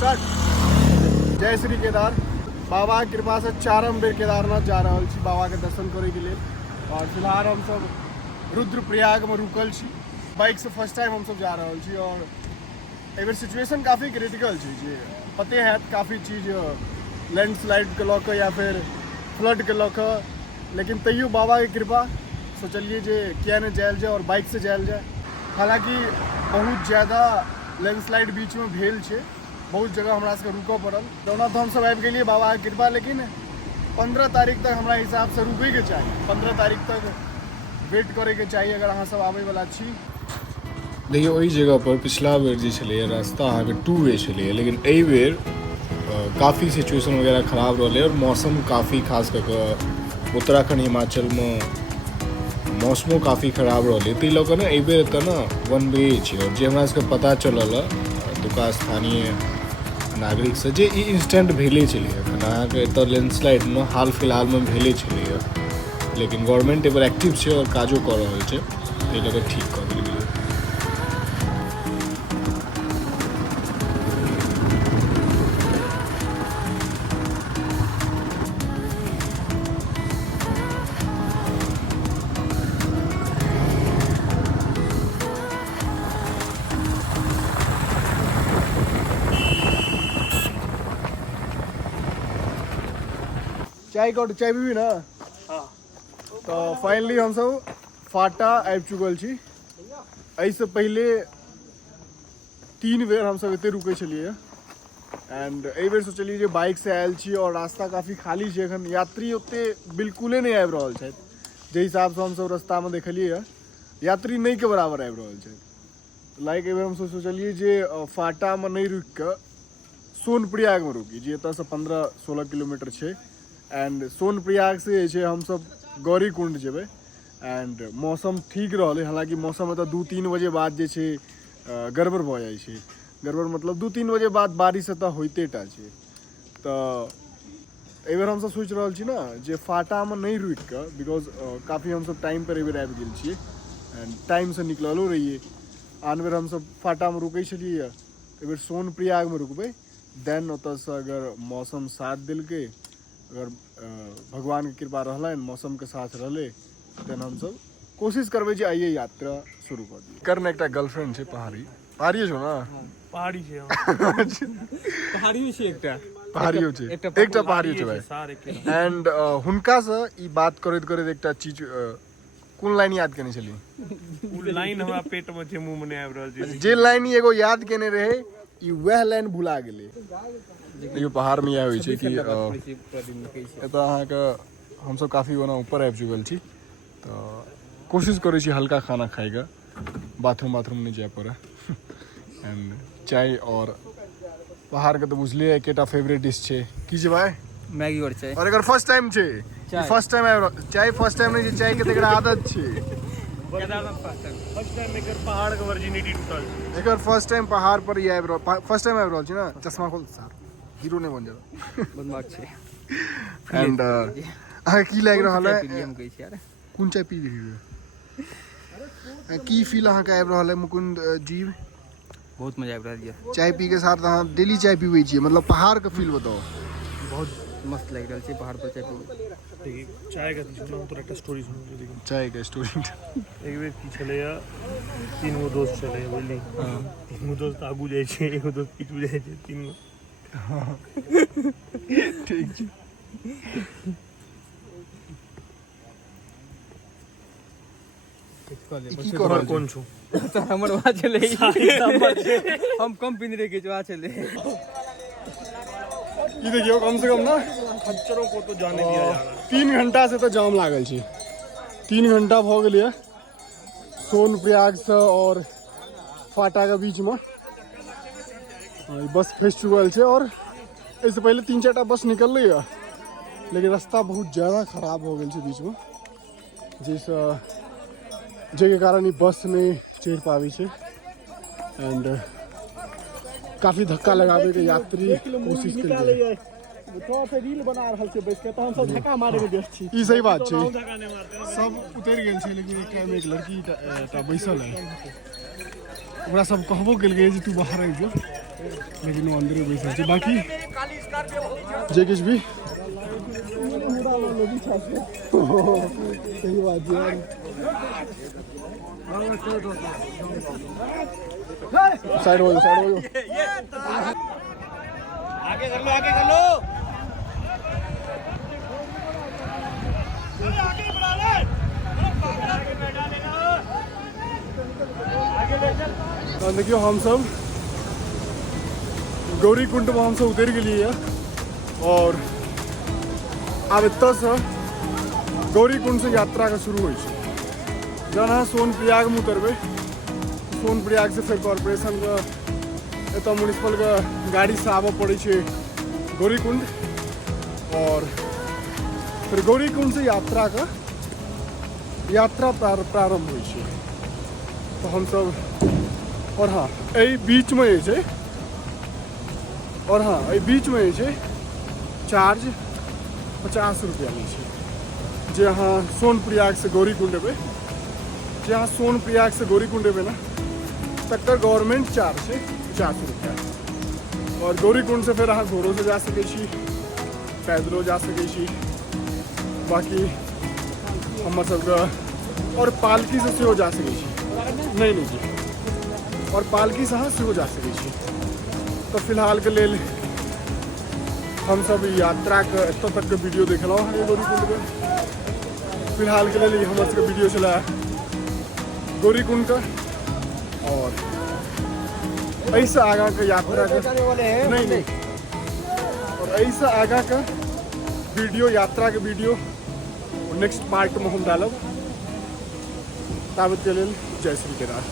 Start. जय श्री केदार। बाबा के कृपा से 4 बेर केदारनाथ जा रहा छी बाबा के दर्शन करे के लिए। और फिलहाल हम सब रुद्रप्रयाग में रुकल छी। बाइक से फर्स्ट टाइम हम सब जा रहा छी और एवर सिचुएशन काफ़ी क्रिटिकल छी जी। पते है काफ़ी चीज़ लैंडस्लाइड के लौक या फिर फ्लड के लौक, लेकिन तैयो बाबा की कृपा सोचलिए जे किया नहीं जायल जाए और बाइक से जायल जाए। हालांकि बहुत ज़्यादा लैंडस्लाइड बीच में भेल छे, बहुत जगह हमरा सबके रुकऽ पड़ल। दोनों तो हम सब आबि गेलिए बाबा के कृपा, लेकिन 15 तारीख तक हमरा हिसाब से रुकै के चाहिए। 15 तारीख तक वेट करे के चाहिए अगर अहाँ सब आबै वाला छी। देखिए वही जगह पर पिछला बेर जे छलै रास्ता अहाँके 2 वे छलै, लेकिन एहि बेर काफ़ी सिचुएशन वगैरह खराब रहलै और मौसम काफ़ी खास कऽ कऽ उत्तराखंड हिमाचल में मौसमो काफ़ी खराब रहलै। ताहि लऽ कऽ ने एहि बेर एतऽ ने 1 वे छै। और जे हमरा सबके पता चलल एतुका स्थानीय नागरिक से जे ई इंस्टेंट भेले छलै, एखन अहाँके एतऽ लैंडस्लाइड ने हाल फिलहालमे भेले छलैए, लेकिन गवर्नमेंट एहिपर एक्टिव छै और काजो कऽ रहल छै, ताहि लऽ कऽ ठीक कऽ देल गेलै। चाय भी ना। हाँ। तो फाइनली हम सब फाटा आबि चुकल छी। एहिसँ पहले 3 बेर हम सब एते रुकै छलिए एंड एहि बेर सोचलिए जे बाइक से आयल छी और रास्ता काफ़ी खाली छै। एखन यात्री ओते बिल्कुले नहीं आबि रहल छथि। जे हिसाब से हम सब रास्ता में देखलिए यात्री नहीं के बराबर आबि रहल छथि। लाइक एहि बेर हम सब सोचलिए जे फाटा में नहीं रुकि कऽ सोनप्रयाग में रुकी, जे एतऽ से 15-16 किलोमीटर छै। एंड सोनप्रयाग से जे हम सब गौरीकुंड जेबै एंड मौसम ठीक रहलै। हालांकि मौसम एतऽ 2-3 बजे बाद जे छै गड़बड़ भऽ जाइ छै। गड़बड़ मतलब 2-3 बजे बाद बारिश एतऽ होइते टा छै। तऽ एहि बेर हम सब सोचि रहल छी ना जे फाटामे नहीं रुकि कऽ, बिकॉज काफ़ी हम सब टाइम पर एहि बेर आबि गेल छियै एंड टाइम से निकललो रहिए। आन बेर हम सब फाटामे रुकै छलिए, एहि बेर सोनप्रयागमे रुकबै। देन ओतऽसँ अगर मौसम साथ देलकै, अगर भगवान की कृपा रहलै, मौसम के साथ रहलै, देन हम सब कोशिश करबै जे आइए यात्रा शुरू कर दिए। करने एकटा गर्लफ्रेंड छै पहाड़ी। पहाड़िए छौ ना? पहाड़ी छै। पहाड़ियो छै एकटा। पहाड़ियो छै, एकटा पहाड़ियो छै भाई। एंड हुनका से ई बात करैत करैत एकटा चीज कोन लाइन याद केने छली? उ लाइन हमरा पेट में छै, मुंह में नहीं आबि रहल छै। जे लाइन एगो याद केने रहे ई वह लाइन भुला गेलै। देखियो पहाड़ में यह होइ छै कि एतऽ अहाँके हमसब काफ़ी ओना ऊपर आबि चुकल छी, तऽ कोशिश करै छी हल्का खाना खाएगा, बाथरूम नहीं जाए पड़े। एंड चाय और पहाड़ के तो बुझलिए एकेटा फेवरेट डिश छै की छै भाई? मैगी और चाय। और अगर फर्स्ट टाइम छै, फर्स्ट टाइम चाय फर्स्ट टाइम नहीं छै, चाय के तकरा आदत छै। फर्स्ट टाइम एकर पहाड़ के वर्जिनिटी टूटल छै। एकर फर्स्ट टाइम पहाड़ पर ही आबि रहल, फर्स्ट टाइम आबि रहल छी ना। चश्मा खोल सर, हीरो नहीं बन जाता। बदमाश छै। एंड अहाँ की लागि रहल है? हम कहै छी यार कोन चाय पी रही है? की फील अहाँ के आबि रहल है मुकुंद जीव? बहुत मजा आबि रहल है। चाय पी के साथ अहाँ डेली चाय पीबै छियै, मतलब पहाड़ के फील बताओ। बहुत मस्त लागि रहल छै पहाड़ पर चाय पीबै। देखिए चाय का सुनना तो एक स्टोरी सुन लो। देखिए चाय के स्टोरी एक बेर की छलैया, 3 गो दोस्त छलै बुझली। 3 गो दोस्त आगू जाइ छै, एगो दोस्त पीछू जाइ छै, 3 गो। ठीक छै। की कर रहल कौन छौ? हमर वहाँ चले हम कम पिन रहे के वहाँ चले। ये देखियो कम से कम ना खच्चरों को तो जाने दिया जा रहा है। 3 घंटा से तो जाम लागल छै। 3 घंटा भऽ गेलै सोनप्रयाग से और फाटा के बीच में। बस फंस चुकल छै और इससे पहले 3-4टा बस निकललै है, लेकिन रास्ता बहुत ज़्यादा खराब हो गेल छै बीच में, जाहिके कारण ई बस नहीं चढ़ि पाबै छै। एंड काफ़ी धक्का लगाबे के यात्री कोशिश केलकै। रील बना रहल छै बैस के, तो हम सब धक्का मारे में व्यस्त छी। ई सही बात छै, सब उतरि गेल छै, लेकिन एक टाइम एक लड़की बैसल है, ओकरा सब कहबो केलकै जे तू बाहर आबि जो, लेकिन वो अंदर बैठल छै बाकी जे किछ भी सही बात है यार साइड हो जाओ आगे कर लो तो देखियो हम सब गौरी कुंड में हम सब उतर गेलिए और अब एतऽ से गौरी कुंड से यात्रा का शुरू हो जहाँ सोनप्रयाग में उतरबे सोनप्रयाग से फिर कॉर्पोरेशन का एतऽ म्यूनिसिपल का गाड़ी से आबऽ पड़े छै गौरी कुंड और फिर गौरी कुंड से यात्रा प्रारंभ होइ छै तो हम सब और हाँ एहि बीच में जे छै और हाँ एहि बीच में जे छै चार्ज 50 रुपया लै छै जे अहाँ सोनप्रयाग से गौरी कुंड एबै जे अहाँ सोनप्रयाग से गौरी कुंड एबै ना तकर गवर्नमेंट चार्ज छै 50 रुपया और गौरी कुंड से फिर अहाँ घोड़ों से जा सकै छी पैदलो जा सकै छी बाकी हमर सबके और पालकी से सेहो जा सकै छी नहीं जी और पालकी से अहाँ सेहो जा सकै छी तो फिलहाल के लेल हम सब यात्रा के एतऽ तक के वीडियो देखलहुँ हँ गौरी कुंड के फिलहाल के लिए हमर सबके वीडियो छला गौरी कुंड का और ऐसे आगा के यात्रा के नहीं और ऐसे आगा का वीडियो यात्रा के वीडियो नेक्स्ट पार्ट में हम डालब ताबत के लेल जय श्री केदार।